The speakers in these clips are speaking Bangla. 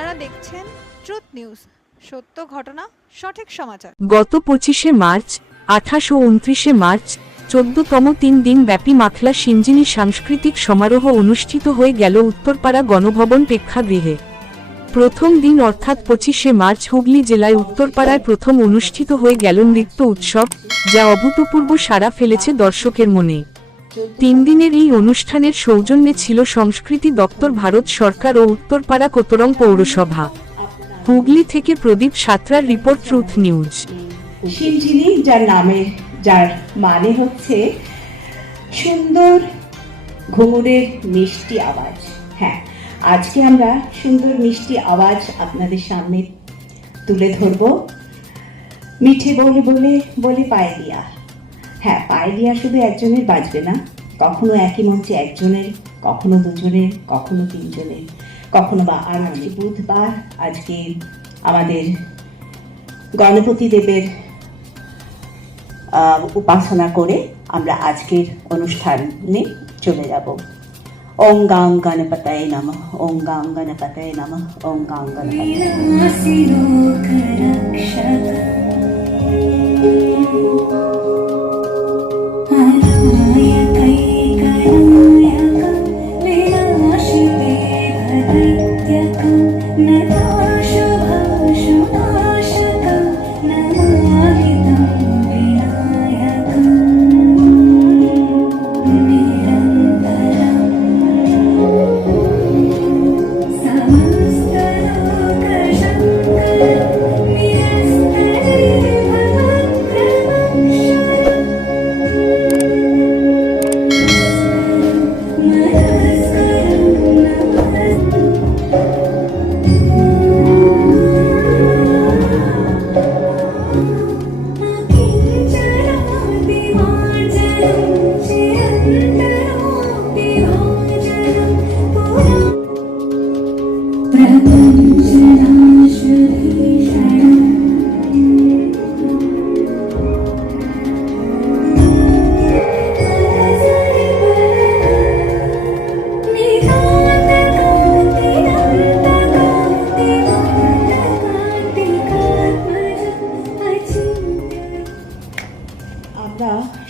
আপনারা দেখছেন ট্রুথ নিউজ, সত্য ঘটনা, সঠিক সমাচার। গত 25শে মার্চ, 28 ও 29শে মার্চ 14তম 3 দিন ব্যাপী মাখলা সিঞ্জিনী সাংস্কৃতিক সমারোহ অনুষ্ঠিত হয়ে গেল উত্তরপাড়া গণভবন প্রেক্ষাগৃহে। প্রথম দিন অর্থাৎ 25শে মার্চ হুগলি জেলায় উত্তরপাড়ায় প্রথম অনুষ্ঠিত হয়ে গেল নৃত্য উৎসব, যা অভূতপূর্ব সাড়া ফেলেছে দর্শকের মনে। 3 দিনের এই অনুষ্ঠানের সৌজন্যে ছিল সংস্কৃতি দপ্তর, ভারত সরকার ও উত্তরপাড়া কোতরং পৌরসভা। হুগলি থেকে প্রদীপ সাঁতরার রিপোর্ট, ট্রুথ নিউজ। সিঞ্জিনী, যার মানে হচ্ছে সুন্দর ঘুঙুরের মিষ্টি আওয়াজ। হ্যাঁ, আজকে আমরা সুন্দর মিষ্টি আওয়াজ আপনাদের সামনে তুলে ধরবো। মিঠে বলে বলে বলে পায়েলিয়া। হ্যাঁ, পায়েলিয়া শুধু একজনের বাজবে না, কখনো একই মঞ্চে একজনের, কখনো দুজনের, কখনো তিনজনের, কখনো বা আর বুধবার আজকে আমাদের গণপতি দেবের উপাসনা করে আমরা আজকের অনুষ্ঠানে চলে যাব। ওং গাং গণপতায় নমঃ, ওং গাং গণপতায় নমঃ, ওং গাং গণপতায়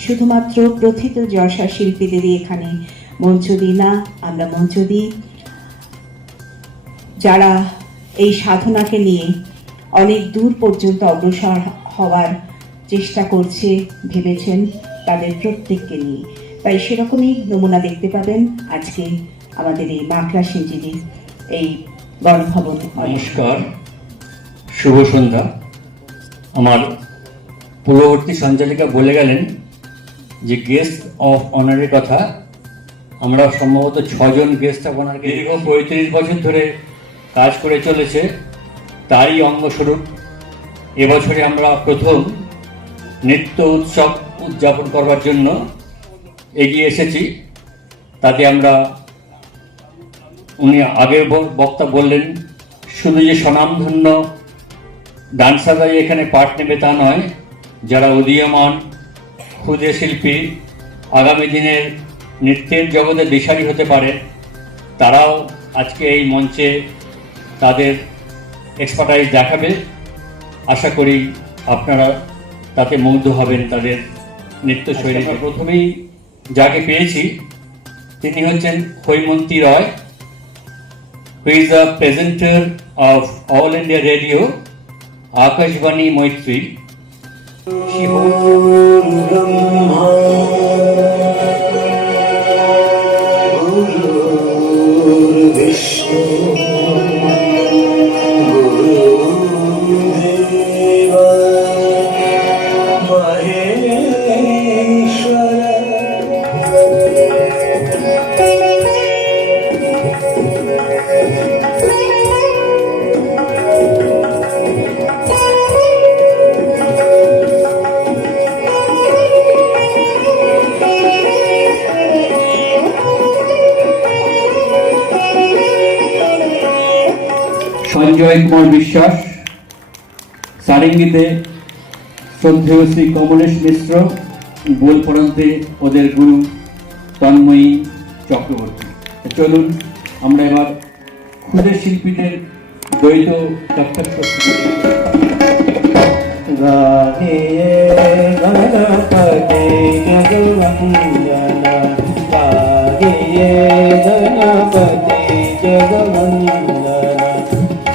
শুধুমাত্র প্রথিত যশা শিল্পীদেরই এখানে মঞ্চ দিই না, আমরা মঞ্চ দিই যারা এই সাধনাকে নিয়ে অনেক দূর পর্যন্ত অগ্রসর হওয়ার চেষ্টা করছে, ভেবেছেন, তাদের প্রত্যেককে নিয়ে। তাই সেরকমই নমুনা দেখতে পাবেন আজকে আমাদের এই মাখলা সিঞ্জিনীর এই গণভবন। নমস্কার, শুভ সন্ধ্যা। আমার পূর্ববর্তী সঞ্চালিকা বলে গেলেন যে গেস্ট অফ অনারের কথা। আমরা সম্ভবত 6 জন গেস্ট অফ অনার দীর্ঘ 35 বছর ধরে কাজ করে চলেছে, তারই অঙ্গস্বরূপ এবছরে আমরা প্রথম নৃত্য উৎসব উদযাপন করবার জন্য এগিয়ে এসেছি। তাতে আমরা, উনি আগের বক্তা বললেন, শুধু যে স্বনামধন্য ডান্সাররাই এখানে পাঠ নেবে তা নয়, যারা উদীয়মান ক্ষুদে শিল্পী, আগামী দিনের নৃত্যের জগতে দিশারি হতে পারে, তারাও আজকে এই মঞ্চে তাদের এক্সপার্টাইজ দেখাবে। আশা করি আপনারা তাতে মুগ্ধ হবেন তাদের নৃত্যশৈলী। প্রথমেই যাকে পেয়েছি তিনি হচ্ছেন হৈমন্তী রয়, who is the presenter of All India Radio, Akashvani Maitri. She Sanjay Kumar Biswas, সারেঙ্গিতে শ্রদ্ধেয় শ্রী কমলেশ মিশ্র, বোলপড়াতে ওদের গুরু তন্ময়ী চক্রবর্তী। চলুন আমরা এবার ক্ষুদে শিল্পীদের দ্বৈত কত্থক প্রস্তুতি। गाहिये गणपते जगवन्दन गाहिये गणपते जगवन्दन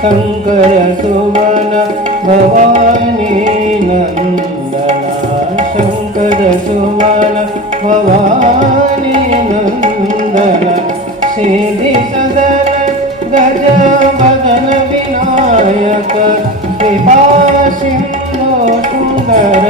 शङ्कर सुमन भवानी नन्दन शङ्कर सुमन भवानी नन्दन सिद्धि सदन गज बदन विनायक कृपा सिंधु सुंदर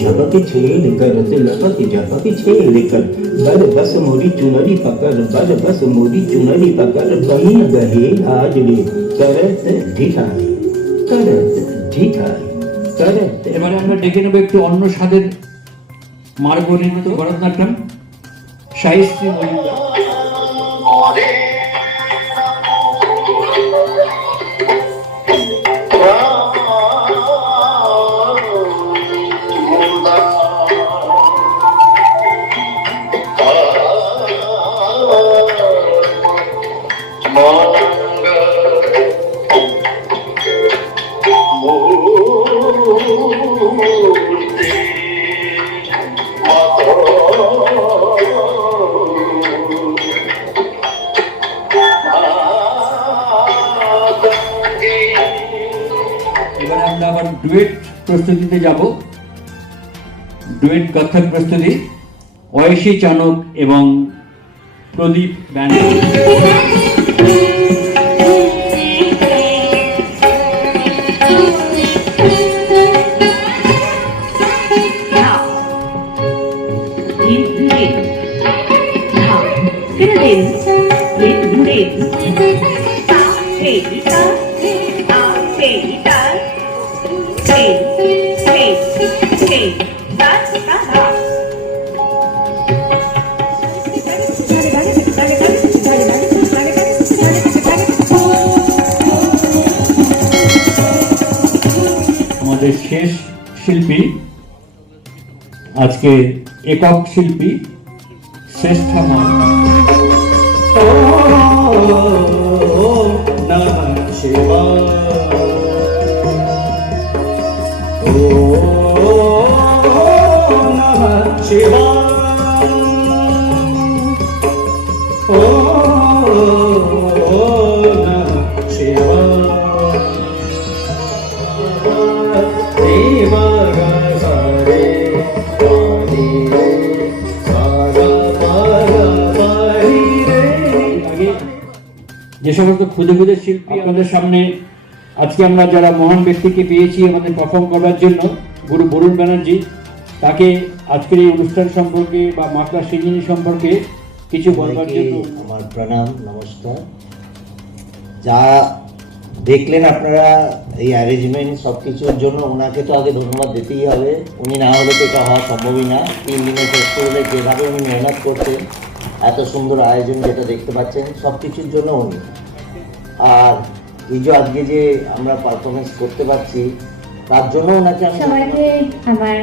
झपकी छेड़ कर लपकी झपकी छेड़ कर बल बस मोरी चुनरी पकड़ बल बस मोरी चुनरी पकड़ बहिन गहे हाजरी करत ढिठाई करत এবারে আমরা ডেকে নেব একটু অন্য স্বাদের মার্গরিত ভরতনাট্যম শাহিশ্রী মজুমদার। এবার আমরা আবার ডুয়েট প্রস্তুতিতে যাব। ডুয়েট কত্থক প্রস্তুতি ঐশী চানক এবং প্রদীপ ব্যানার্জি। আমাদের শেষ শিল্পী আজকে একক শিল্পী শ্রেষ্ঠা মা। যে সমস্ত খুদে খুদে শিল্পী আপনাদের সামনে আজকে আমরা যারা মহান ব্যক্তিকে পেয়েছি আমাদের পারফর্ম করার জন্য, গুরু বরুণ ব্যানার্জি, তাকে আজকের এই অনুষ্ঠান সম্পর্কে বা মাকলা সিঞ্জিনী সম্পর্কে কিছু বলবার জন্য আমার প্রণাম, নমস্কার। যা দেখলেন আপনারা এই অ্যারেঞ্জমেন্ট সব কিছুর জন্য ওনাকে তো আগে ধন্যবাদ দিতেই হবে। উনি না হলে তো এটা হওয়া সম্ভবই না। 3 দিনের ফেস্টিভ্যালে যেভাবে উনি মেহনত করতেন, এত সুন্দর আয়োজন যেটা দেখতে পাচ্ছেন, সব কিছুর জন্য উনি। আর এই যে আজকে যে আমরা পারফরমেন্স করতে পারছি, তার জন্য ওনাকে আমি সবাইকে আমার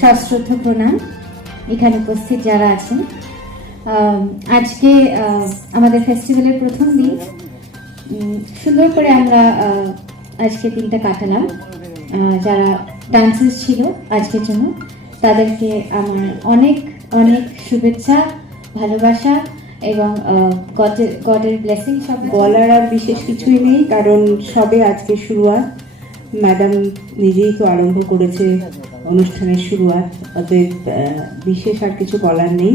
সশ্রদ্ধ প্রণাম, এখানে উপস্থিত যারা আছেন। আজকে আমাদের ফেস্টিভ্যালের প্রথম দিন, সুন্দর করে আমরা আজকে দিনটা কাটালাম। যারা ডান্সার্স ছিল আজকের জন্য, তাদেরকে আমার অনেক অনেক শুভেচ্ছা, ভালোবাসা এবং গডের ব্লেসিং। সব বলার আর বিশেষ কিছুই নেই, কারণ সবে আজকে শুরুয়াত। ম্যাডাম নিজেই তো আরম্ভ করেছে অনুষ্ঠানের শুরুয়াত, অতএব বিশেষ আর কিছু বলার নেই।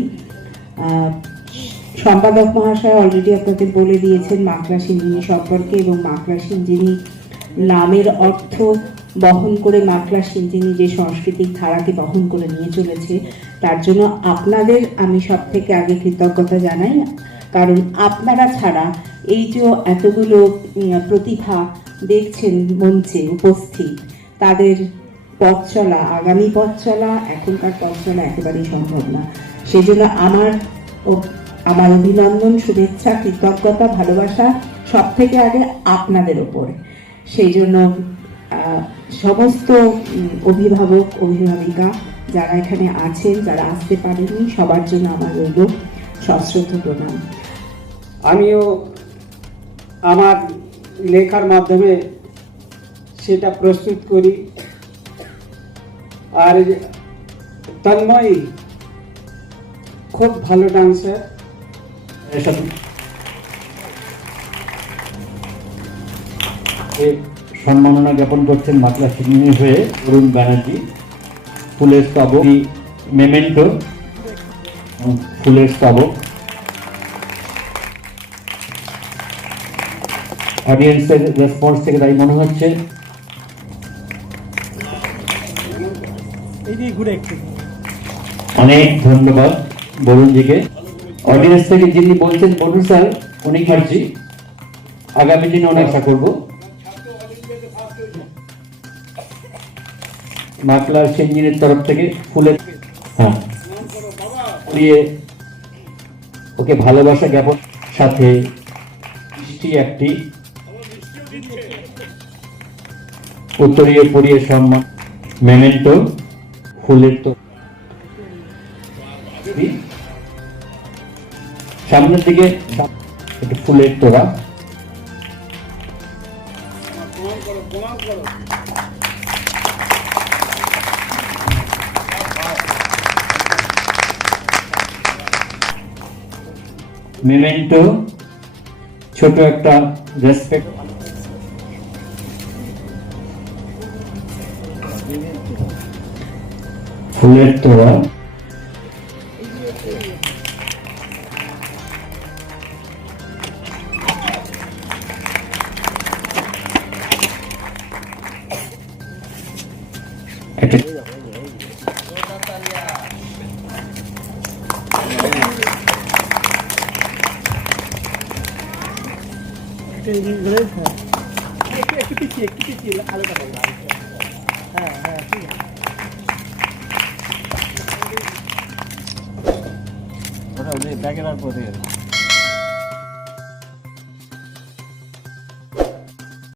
সম্পাদক মহাশয় অলরেডি আপনাদের বলে দিয়েছেন মাকড়া সিঞ্জিনি সম্পর্কে, এবং মাকড়া সিঞ্জিনি নামের অর্থ বহন করে মাকড়া সিঞ্জিনি যে সাংস্কৃতিক ধারাকে বহন করে নিয়ে চলেছে, তার জন্য আপনাদের আমি সব থেকে আগে কৃতজ্ঞতা জানাই। কারণ আপনারা ছাড়া এই যে এতগুলো প্রতিভা দেখছেন মঞ্চে উপস্থিত, তাদের পথ চলা, আগামী পথ চলা, এখনকার পথ চলা একেবারেই সম্ভব না। সেই জন্য আমার অভিনন্দন, শুভেচ্ছা, কৃতজ্ঞতা, ভালোবাসা সব থেকে আগে আপনাদের ওপরে। সেই জন্য সমস্ত অভিভাবক অভিভাবিকা যারা এখানে আছেন, যারা আসতে পারেননি, সবার জন্য আমার রইল সশ্রদ্ধ প্রণাম। আমিও আমার লেখার মাধ্যমে সেটা প্রস্তুত করি। আর তন্ময়ী খুব ভালো ডান্সার। সম্মাননা জ্ঞাপন করছেন মাকড়া সিঞ্জিনি হয়ে অরুণ ব্যানার্জি। ফুলের স্তবক, মেমেন্টো, ফুলের স্তবক। অডিয়েন্সের রেসপন্স থেকে তাই মনে হচ্ছে অনেক ধন্যবাদ বরুণজিকে। অডিয়েন্স থেকে যিনি বলছেন বরুণ স্যার, উনি কার্জি আগামী দিনে অনেক আশা করবো মাকড়া সিঞ্জিনির তরফ থেকে ফুলের ওকে ভালোবাসা জ্ঞাপন, সাথে একটি উত্তরীয় পরিয়ে সম্মান, মেমেন্টো, ফুলের তো সামনের দিকে একটু ফুলের তোড়া। মেমেন্টো, ছোট একটা রেসপেক্ট। ফুলের তোড়া। ব্যাগের আর পরে